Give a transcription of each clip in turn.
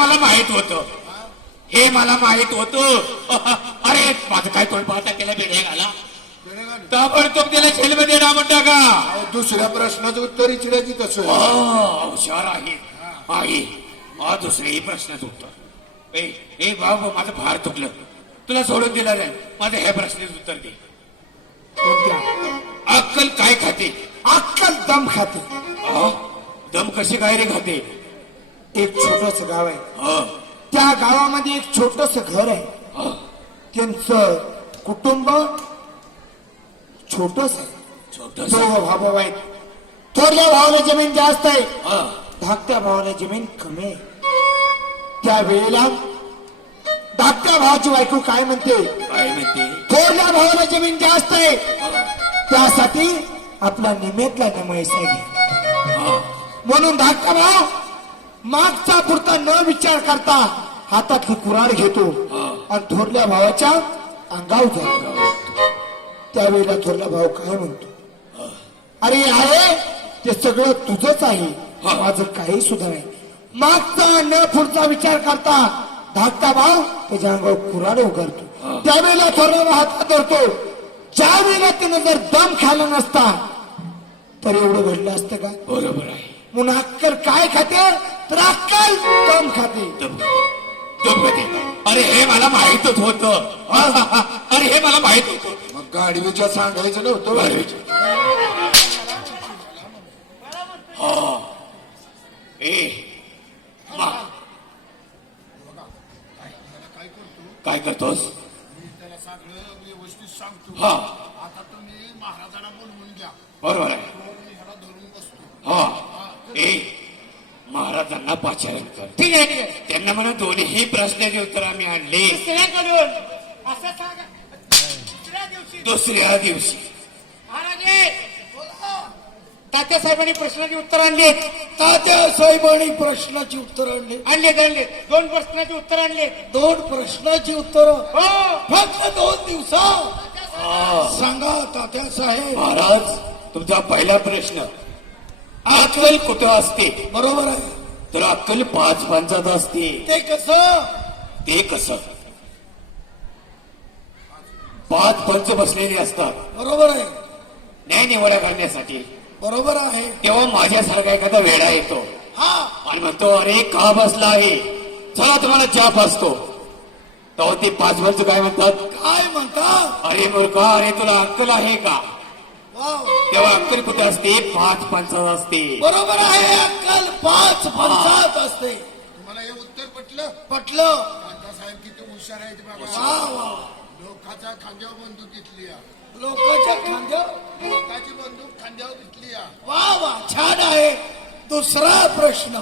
मला माहित होतं, हे मला माहित होतं. अरे माझं काय तोडपाटा केला बेड्या घाला, ताबडतोब त्याला जेलमध्ये डा म्हणता का. दुसऱ्या प्रश्नाचं उत्तर इचरायची तसं. हुशार आहे आई. दुसरे प्रश्नाचं उत्तर. ए बाबा माझं फार चुकलं, तुला सोडून दिलं नाही. माझं ह्या प्रश्नाचं उत्तर दे. कोणत्या? अक्कल काय खाते? अक्कल दम खाते. दम कशी काय रे खाते? एक छोटस गाव आहे, त्या गावामध्ये एक छोटस घर आहे. त्यांचं कुटुंब छोटस आहे. छोटस दोघं भाऊ आहेत. थोरल्या भावाला जमीन जास्त आहे, धाकट्या भावाला जमीन कमी आहे. त्या वेळेला धाकट्या भावाची बायको काय म्हणते, काय म्हणते? थोरल्या भावाला जमीन जास्त आहे, त्यासाठी आपला निमेतला नमयसा घे. म्हणून धाकटा भाव मागचा पुरता न विचार करता हातातली कुऱ्हाड घेतो आणि थोरल्या भावाच्या अंगावर जातो. त्यावेळेला थोरला भाऊ काय म्हणतो, अरे आहे ते सगळं तुझंच आहे, माझं काही सुद्धा नाही. मागचा न पुढचा विचार करता धाकटा भाव त्याच्या अंगावर कुऱ्हाड उगारतो. त्यावेळेला थोरला भाव हातात धरतो. ज्या वेळेला त्यानं जर दम खाल्ला नसता तर एवढं घडलं असतं का? बरोबर आहे. म्हणून अक्कल काय खाते, तर अक्कल दम खाते. दम खाते. अरे हे मला माहितच होतं. अरे हे मला माहित होतं. मग गाडवीच्या सांगायचं नव्हतं. काय करतोस? त्याला सगळं व्यवस्थित सांगतो. हा आता तुम्ही महाराजांना बोलवून घ्या. बरोबर आहे. मी ह्याला धरून बसतो. महाराजांना पाचारण कर. ठीक आहे, ठीक आहे. त्यांना म्हणा दोन्ही प्रश्नाचे उत्तर आम्ही आणले. असं सांगा. दुसऱ्या दिवशी तात्या साहेबांनी प्रश्नाची उत्तर आणली. तात्या साहेबांनी प्रश्नाची उत्तर आणली. आणले दोन प्रश्नाची उत्तर आणले. 2 प्रश्नाची उत्तर हो, फक्त 2 दिवसात. सांगा तात्या साहेब. महाराज तुमचा पहिला प्रश्न, अक्कल कुठं असते? बरोबर आहे. तर अक्कल 5 पंचात असते. ते कसं? ते कसं? 5 पंच बसलेले असतात बरोबर आहे. न्याय निवडा करण्यासाठी. बरोबर आहे. तेव्हा माझ्यासारखा एखादा वेडा येतो हा, आणि म्हणतो अरे का बसला आहे, चला तुम्हाला चहा पाजतो. तेव्हा ते 5 पंच काय म्हणतात, काय म्हणता? अरे मूर्खा, अरे तुला अक्कल आहे का? वाव. तेव्हा अक्कल कुठे असते? 5 पंचात असते. बरोबर आहे. अक्कल 5 पंचात असते. तुम्हाला हे उत्तर पटलं? तात्या साहेब किती हुशार आहेत बाबा. वा. लोकांच्या खांद्यावर बंदूक घेतली. लोकांच्या खांद्यावर लोकांची बंदूक खांद्यावर घेतली. वा, छान आहे. दुसरा प्रश्न,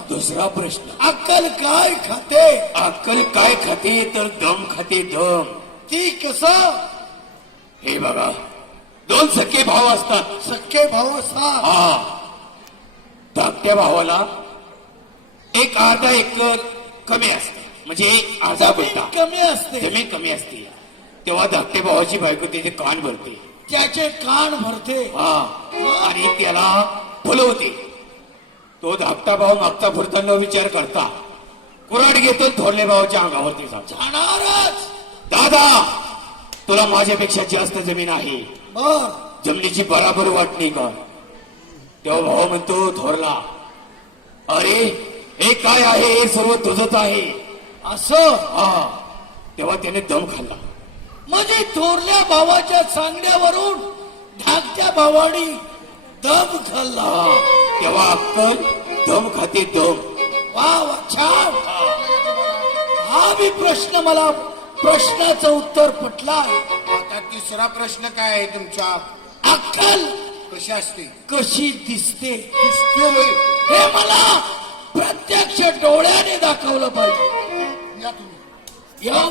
अक्कल काय खाते? अक्कल काय खाते? तर दम खाते. दम. ती कसं? हे बघा, 2 सख्खे भाऊ असतात. सख्खे भाऊ असतात. धाकट्या भावाला एक अर्धा एकर कमी असते, म्हणजे अर्धा गुंठा कमी असते. जमीन कमी असते. तेव्हा धाकट्या भावाची बायको त्याचे कान भरते. त्याचे कान भरते. आणि त्याला फुलवते. तो धाकटा भाऊ मागचा फुरताना विचार करता कुऱ्हाड घेतो, थोरल्या भावाच्या अंगावरती जातो. जाणारच. दादा, तुला माझ्यापेक्षा जास्त जमीन आहे, बर. जमिनीची बराबर वाटणी कर. तेव्हा भाऊ म्हणतो थोरला, अरे हे काय आहे, हे सर्व तुझंच आहे. असं? तेव्हा त्याने दम खाल्ला. म्हणजे थोरल्या भावाच्या सांगण्यावरून धाकट्या भावानी दम खाल्ला. तेव्हा अक्कल दम खाते. दम. वा, छान. हा बी प्रश्न मला प्रश्नाचं उत्तर पटला. आता तिसरा प्रश्न काय आहे तुमचा? अक्कल कशी असते? कशी दिसते? हे मला प्रत्यक्ष डोळ्याने दाखवलं पाहिजे. या तुम्ही. या.